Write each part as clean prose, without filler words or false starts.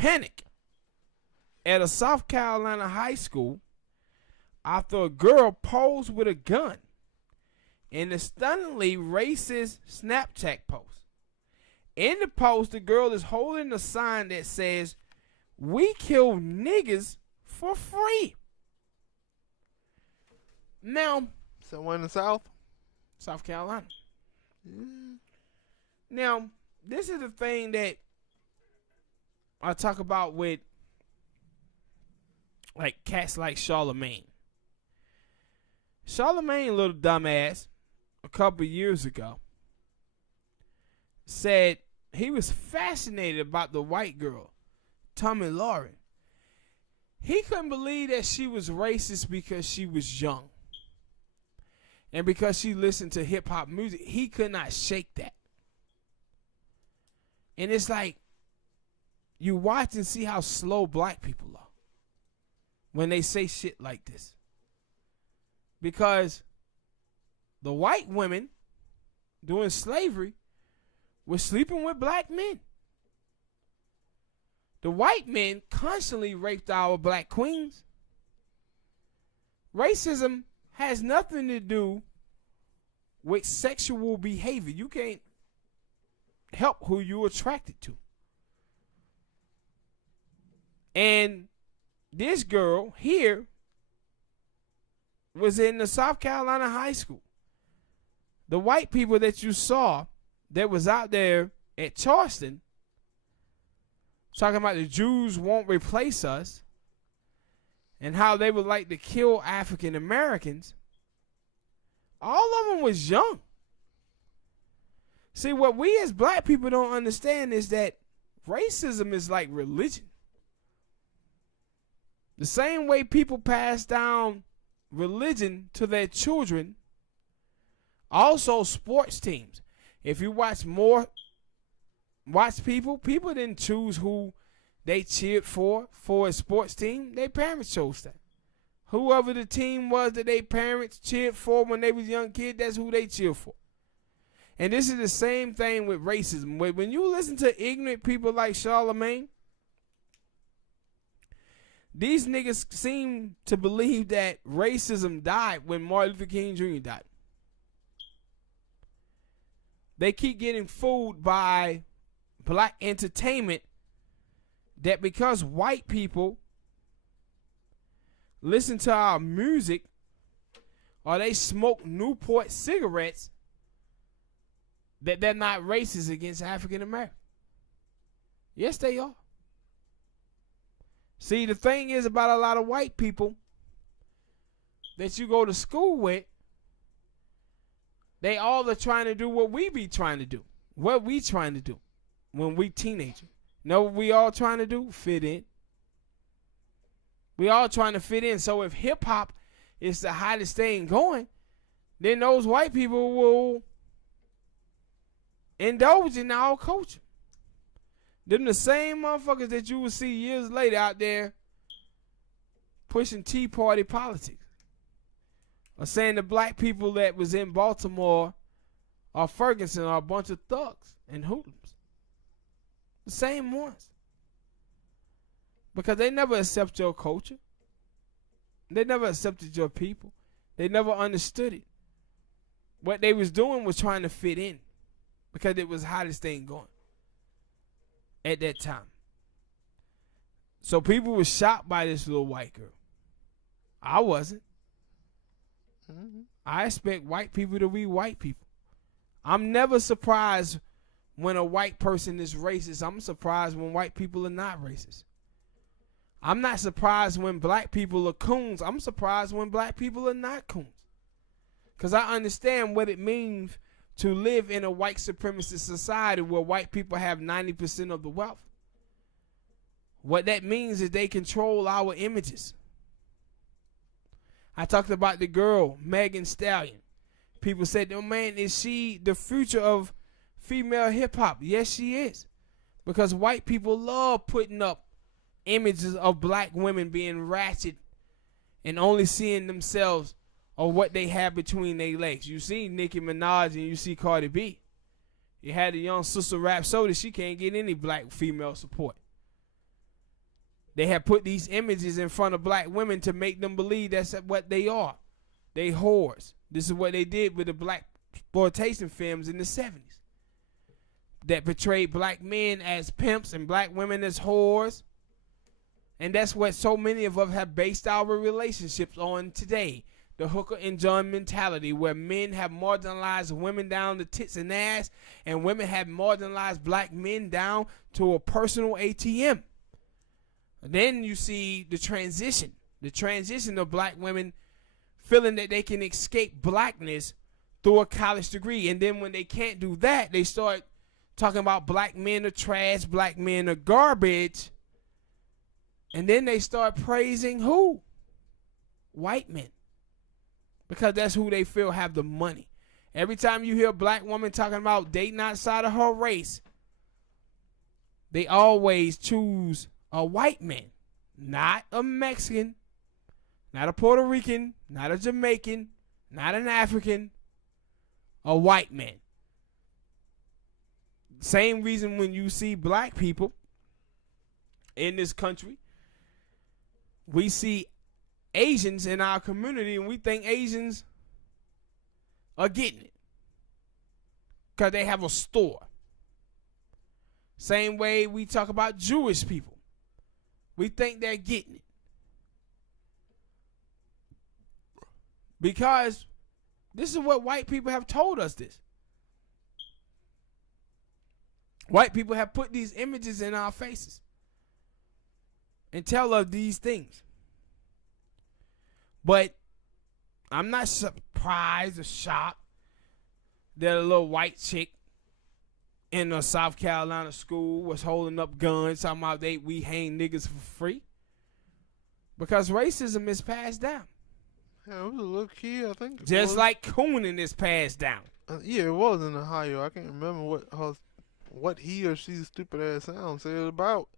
panic at a South Carolina high school after a girl posed with a gun in a stunningly racist Snapchat post. In the post, the girl is holding a sign that says, "We kill niggas for free." Now, Somewhere in the South? South Carolina. Now, this is the thing that I talk about with like cats like Charlemagne. Charlemagne, little dumbass, a couple years ago, said he was fascinated about the white girl, Tommy Lauren. He couldn't believe that she was racist because she was young. And because she listened to hip hop music, he could not shake that. And it's like, you watch and see how slow black people are when they say shit like this. Because the white women during slavery were sleeping with black men. The white men constantly raped our black queens. Racism has nothing to do with sexual behavior. You can't help who you're attracted to. And this girl here was in the South Carolina high school. The white people that you saw that was out there at Charleston talking about the Jews won't replace us and how they would like to kill African Americans, all of them was young. See, what we as black people don't understand is that racism is like religion. The same way people pass down religion to their children, also sports teams. If you watch people didn't choose who they cheered for a sports team. Their parents chose that. Whoever the team was that their parents cheered for when they was young kids, that's who they cheered for. And this is the same thing with racism. When you listen to ignorant people like Charlemagne, these niggas seem to believe that racism died when Martin Luther King Jr. died. They keep getting fooled by black entertainment that because white people listen to our music or they smoke Newport cigarettes, that they're not racist against African Americans. Yes, they are. See, the thing is about a lot of white people that you go to school with, they all are trying to do what we be trying to do. What we trying to do when we teenagers. Know what we all trying to do? Fit in. We all trying to fit in. So if hip hop is the hottest thing going, then those white people will indulge in our culture. Them the same motherfuckers that you will see years later out there pushing Tea Party politics. Or saying the black people that was in Baltimore or Ferguson are a bunch of thugs and hoodlums. The same ones. Because they never accept your culture. They never accepted your people. They never understood it. What they was doing was trying to fit in. Because it was the hottest thing going at that time. So people were shocked by this little white girl. I wasn't. I expect white people to be white people. I'm never surprised when a white person is racist. I'm surprised when white people are not racist. I'm not surprised when black people are coons. I'm surprised when black people are not coons. Because I understand what it means to live in a white supremacist society where white people have 90% of the wealth. What that means is they control our images. I talked about the girl, Megan Stallion. People said, oh man, is she the future of female hip hop? Yes, she is. Because white people love putting up images of black women being ratchet and only seeing themselves or what they have between their legs. You see Nicki Minaj and you see Cardi B. You had a young sister Rhapsody. She can't get any black female support. They have put these images in front of black women to make them believe that's what they are. They whores. This is what they did with the black exploitation films in the 70s that portrayed black men as pimps and black women as whores. And that's what so many of us have based our relationships on today. The hooker and John mentality, where men have marginalized women down to tits and ass, and women have marginalized black men down to a personal ATM. Then you see the transition of black women feeling that they can escape blackness through a college degree. And then when they can't do that, they start talking about black men are trash, black men are garbage. And then they start praising who? White men. Because that's who they feel have the money. Every time you hear a black woman talking about dating outside of her race, they always choose a white man. Not a Mexican, not a Puerto Rican, not a Jamaican, not an African, a white man. Same reason when you see black people in this country, we see Asians in our community and we think Asians are getting it because they have a store. Same way we talk about Jewish people. We think they're getting it because this is what white people have told us this. White people have put these images in our faces and tell us these things. But I'm not surprised or shocked that a little white chick in a South Carolina school was holding up guns talking about we hang niggas for free. Because racism is passed down. Yeah, it was a little kid, I think. Just like cooning is passed down. Yeah, it was in Ohio. I can't remember what he or she's stupid ass sound said about.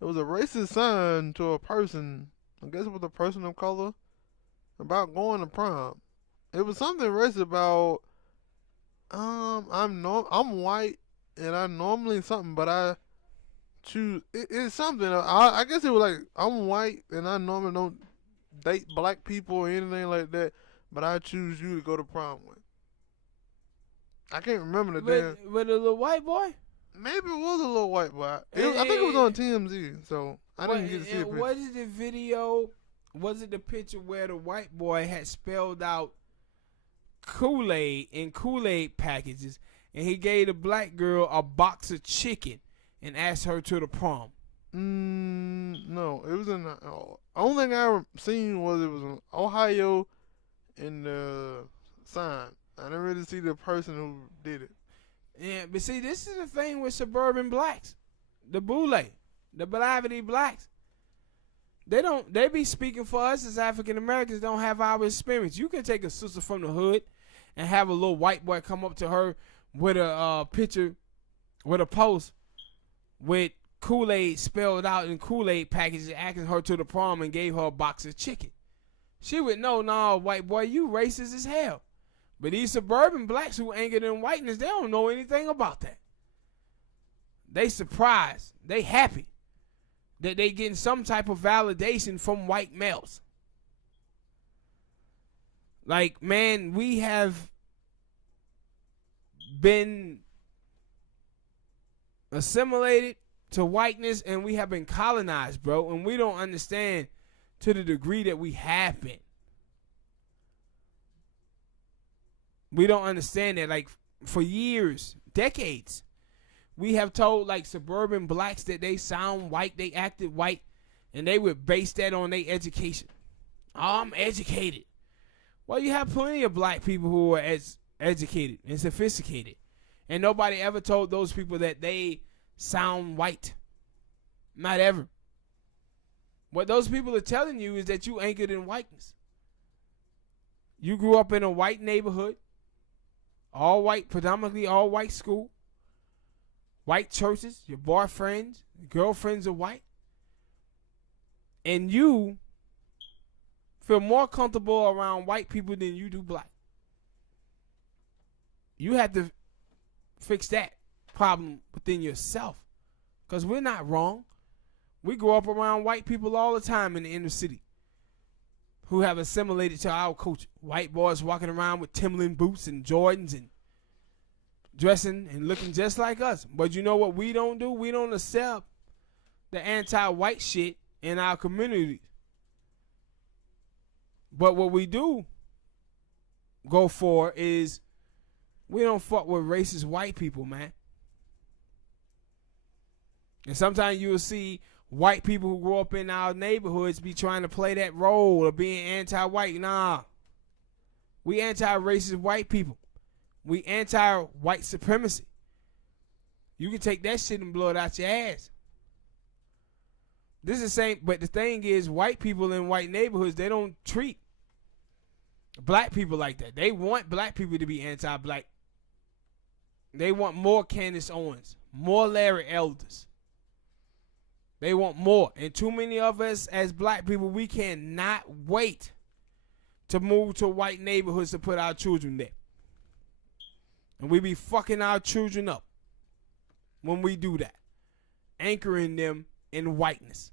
It was a racist sign to a person, I guess it was a person of color, about going to prom. It was something racist about I'm white and I normally something, but I choose it's something. I guess it was like I'm white and I normally don't date black people or anything like that, but I choose you to go to prom with. I can't remember the damn. With a little white boy? Maybe it was a little white boy. I think it was on TMZ, so I didn't get to see it. Was it the video? Was it the picture where the white boy had spelled out Kool-Aid in Kool-Aid packages, and he gave the black girl a box of chicken and asked her to the prom? No, it was in the only thing I seen was it was in Ohio in the sign. I didn't really see the person who did it. Yeah, but see, this is the thing with suburban blacks, the boule, the belavity blacks. They be speaking for us as African Americans. Don't have our experience. You can take a sister from the hood and have a little white boy come up to her with a picture, with a post with Kool-Aid spelled out in Kool-Aid packages, asking her to the prom and gave her a box of chicken. She would know, nah, white boy, you racist as hell. But these suburban blacks who anchored in whiteness, they don't know anything about that. They surprised. They happy that they getting some type of validation from white males. Like, man, we have been assimilated to whiteness and we have been colonized, bro. And we don't understand to the degree that we have been. We don't understand that. Like, for years, decades, we have told, like, suburban blacks that they sound white, they acted white, and they would base that on their education. Oh, I'm educated. Well, you have plenty of black people who are educated and sophisticated, and nobody ever told those people that they sound white. Not ever. What those people are telling you is that you anchored in whiteness. You grew up in a white neighborhood, all white, predominantly all white school, white churches, your boyfriends, your girlfriends are white, and you feel more comfortable around white people than you do black. You have to fix that problem within yourself, because we're not wrong. We grow up around white people all the time in the inner city who have assimilated to our culture. White boys walking around with Timberland boots and Jordans and dressing and looking just like us. But you know what we don't do? We don't accept the anti-white shit in our community. But what we do go for is we don't fuck with racist white people, man. And sometimes you'll see white people who grow up in our neighborhoods be trying to play that role of being anti-white. Nah. We anti-racist white people. We anti-white supremacy. You can take that shit and blow it out your ass. This is the same, but the thing is, white people in white neighborhoods, they don't treat black people like that. They want black people to be anti-black. They want more Candace Owens, more Larry Elders. They want more. And too many of us as black people, we cannot wait to move to white neighborhoods to put our children there. And we be fucking our children up when we do that, anchoring them in whiteness.